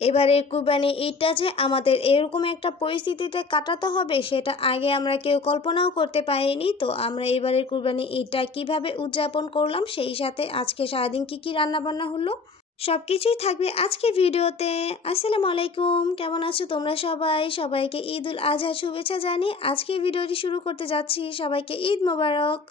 এবারের কুরবানি ঈদটা যে আমাদের এরকম একটা পরিস্থিতিতে কাটাতে হবে সেটা আগে আমরা কেউ কল্পনাও করতে পারিনি। তো আমরা এবারের কুরবানি ঈদটা কিভাবে উদযাপন করলাম, সেই সাথে আজকে সারাদিন কি রান্না বান্না হলো, সব কিছুই থাকবে আজকে ভিডিওতে। আসসালামু আলাইকুম, কেমন আছো তোমরা সবাই? সবাইকে ঈদ উল আজহার শুভেচ্ছা জানিয়ে আজকে ভিডিওটি শুরু করতে যাচ্ছি। সবাইকে ঈদ মোবারক।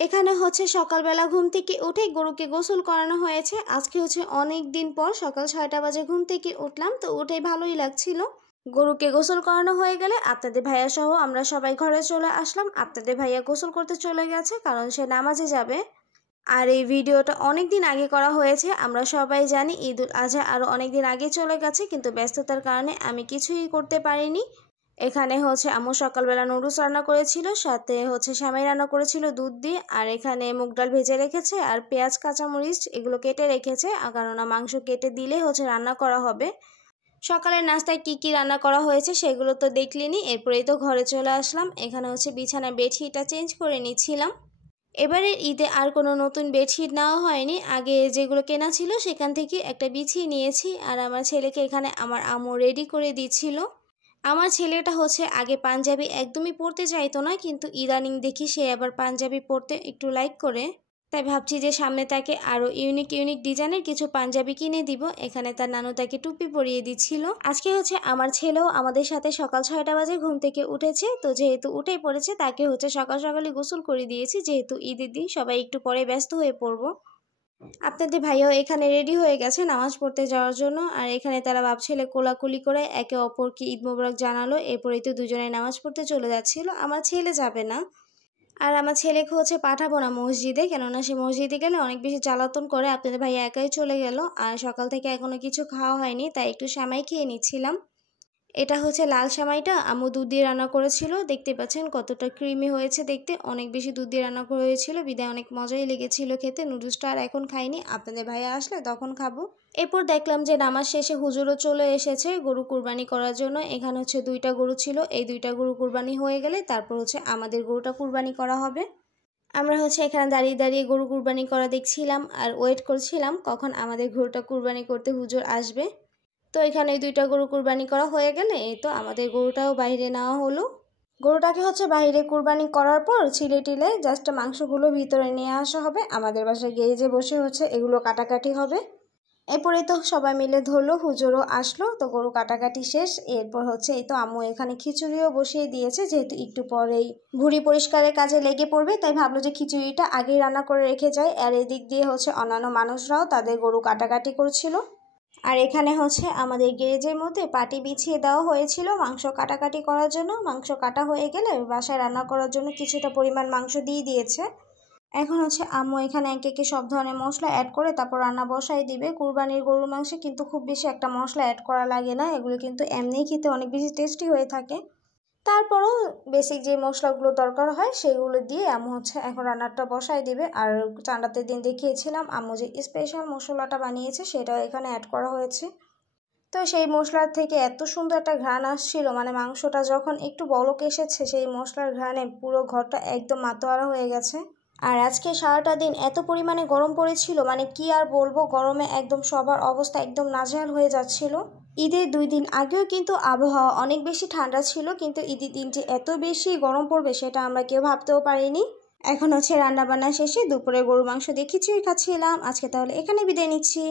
এখানে হচ্ছে সকালবেলা ঘুম থেকে উঠে গরুকে গোসল করানো হয়েছে। আজকে হচ্ছে অনেক দিন পর সকাল 6টা বাজে ঘুম থেকে উঠলাম, তো উঠে ভালোই লাগছিল। গরুকে গোসল করানো হয়ে গেলে আপনাদের ভাইয়া সহ আমরা সবাই ঘরে চলে আসলাম। আপনাদের ভাইয়া গোসল করতে চলে গেছে, কারণ সে নামাজে যাবে। আর এই ভিডিওটা অনেক দিন আগে করা হয়েছে। আমরা সবাই জানি ঈদ উল আজহা আরও অনেক দিন আগে চলে গেছে, কিন্তু ব্যস্ততার কারণে আমি কিছুই করতে পারিনি। এখানে হচ্ছে আম্মু সকালবেলা নুডলস রান্না করেছিল, সাথে হচ্ছে সেমাই রান্না করেছিল দুধ দিয়ে। আর এখানে মুগ ডাল ভেজে রেখেছে, আর পেঁয়াজ কাঁচামরিচ এগুলো কেটে রেখেছে, কেননা মাংস কেটে দিলে হচ্ছে রান্না করা হবে। সকালের নাস্তায় কি রান্না করা হয়েছে সেগুলো তো দেখলিনি। এরপরেই তো ঘরে চলে আসলাম। এখানে হচ্ছে বিছানার বেডশিটটা চেঞ্জ করে নিচ্ছিলাম। এবারে ঈদে আর কোনো নতুন বেডশিট নেওয়া হয়নি, আগে যেগুলো কেনা ছিল সেখান থেকে একটা বিছিয়ে নিয়েছি। আর আমার ছেলেকে এখানে আমার আম্মু রেডি করে দিচ্ছিল। আমার ছেলেটা হচ্ছে আগে পাঞ্জাবি একদমই পরতে চাইতো না, কিন্তু ইদানিং দেখি সে আবার পাঞ্জাবি পরতে একটু লাইক করে। তাই ভাবছি যে সামনে তাকে আরও ইউনিক ডিজাইনের কিছু পাঞ্জাবি কিনে দিব। এখানে তার নানু তাকে টুপি পরিয়ে দিচ্ছিল। আজকে হচ্ছে আমার ছেলেও আমাদের সাথে সকাল 6টা বাজে ঘুম থেকে উঠেছে। তো যেহেতু উঠেই পড়েছে, তাকে হচ্ছে সকাল সকালে গোসল করে দিয়েছি, যেহেতু ঈদের দিন সবাই একটু পরে ব্যস্ত হয়ে পড়বো। আপনাদের ভাইয়াও এখানে রেডি হয়ে গেছে নামাজ পড়তে যাওয়ার জন্য। আর এখানে তারা বাপ ছেলে কোলাকুলি করে একে অপরকে ঈদ মোবারক জানালো। এরপরেই তো দুজনে নামাজ পড়তে চলে যাচ্ছিল। আমার ছেলে যাবে না, আর আমার ছেলেকে হচ্ছে পাঠাবো না মসজিদে, কেননা সে মসজিদে গেলে অনেক বেশি জ্বালাতন করে। আপনাদের ভাইয়া একাই চলে গেল, আর সকাল থেকে এখনো কিছু খাওয়া হয়নি, তাই একটু সেমাই খেয়ে নিচ্ছিলাম। এটা হচ্ছে লাল সেমাইটা আম্মু দুধ দিয়ে রান্না করেছিল। দেখতে পাচ্ছেন কতটা ক্রিমি হয়েছে দেখতে, অনেক বেশি দুধ দিয়ে রান্না করা হয়েছিল, বিদায় অনেক মজাই লেগেছিল খেতে। নুডলসটা আর এখন খাইনি, আপনাদের ভাইয়া আসলে তখন খাবো। এরপর দেখলাম যে নামাজ শেষে হুজুরও চলে এসেছে গরু কুরবানি করার জন্য। এখানে হচ্ছে 2টা গরু ছিল, এই 2টা গরু কুরবানি হয়ে গেলে তারপর হচ্ছে আমাদের গরুটা কুরবানি করা হবে। আমরা হচ্ছে এখানে দাঁড়িয়ে দাঁড়িয়ে গরু কুরবানি করা দেখছিলাম, আর ওয়েট করছিলাম কখন আমাদের গরুটা কুরবানি করতে হুজুর আসবে। তো এখানে 2টা গরু কুরবানি করা হয়ে গেলে এই তো আমাদের গরুটাও বাইরে নেওয়া হলো। গরুটাকে হচ্ছে বাইরে কুরবানি করার পর ছিলে টিলে জাস্ট মাংসগুলো ভিতরে নিয়ে আসা হবে। আমাদের বাসায় গেজে বসে হচ্ছে এগুলো কাটাকাটি হবে। এরপরে তো সবাই মিলে ধরলো, হুজুরও আসলো, তো গরু কাটাকাটি শেষ। এরপর হচ্ছে এই তো আম্মু এখানে খিচুড়িও বসিয়ে দিয়েছে, যেহেতু একটু পরেই ভুঁড়ি পরিষ্কারের কাজে লেগে পড়বে, তাই ভাবলো যে খিচুড়িটা আগেই রান্না করে রেখে যায়। আর এদিক দিয়ে হচ্ছে অন্যান্য মানুষরাও তাদের গরু কাটাকাটি করছিল। আর এখানে হচ্ছে আমাদের গ্যারেজের মধ্যে পাটি বিছিয়ে দেওয়া হয়েছিল মাংস কাটাকাটি করার জন্য। মাংস কাটা হয়ে গেলে বাসায় রান্না করার জন্য কিছুটা পরিমাণ মাংস দিয়ে দিয়েছে। এখন হচ্ছে আম্মু এখানে একে সব ধরনের মশলা অ্যাড করে তারপর রান্না বসাই দিবে। কুরবানির গরুর মাংসে কিন্তু খুব বেশি একটা মশলা অ্যাড করা লাগে না, এগুলো কিন্তু এমনিই খেতে অনেক বেশি টেস্টি হয়ে থাকে। তারপরও বেসিক যে মশলাগুলো দরকার হয় সেগুলো দিয়ে আম্মু হচ্ছে এখন রান্নাটা বসাই দিবে। আর চাঁদাতের দিন দেখিয়েছিলাম আম্মু যে স্পেশাল মশলাটা বানিয়েছে সেটাও এখানে অ্যাড করা হয়েছে। তো সেই মশলার থেকে এত সুন্দর একটা ঘ্রাণ আসছিল, মানে মাংসটা যখন একটু বলক এসেছে সেই মশলার ঘ্রাণে পুরো ঘরটা একদম মাতোয়ারা হয়ে গেছে। আর আজকে সারাটা দিন এত পরিমাণে গরম পড়েছিল, মানে কি আর বলবো, গরমে একদম সবার অবস্থা একদম নাজেহাল হয়ে যাচ্ছিল। ঈদের 2 দিন আগেও কিন্তু আবহাওয়া অনেক বেশি ঠান্ডা ছিল, কিন্তু ঈদের দিন যে এত বেশি গরম পড়বে সেটা আমরা কেউ ভাবতেও পারিনি। এখন হচ্ছে রান্নাবান্না শেষে দুপুরে গরু মাংস দিয়ে খিচুড়ি খাচ্ছিলাম। আজকে তাহলে এখানে বিদায় নিচ্ছি।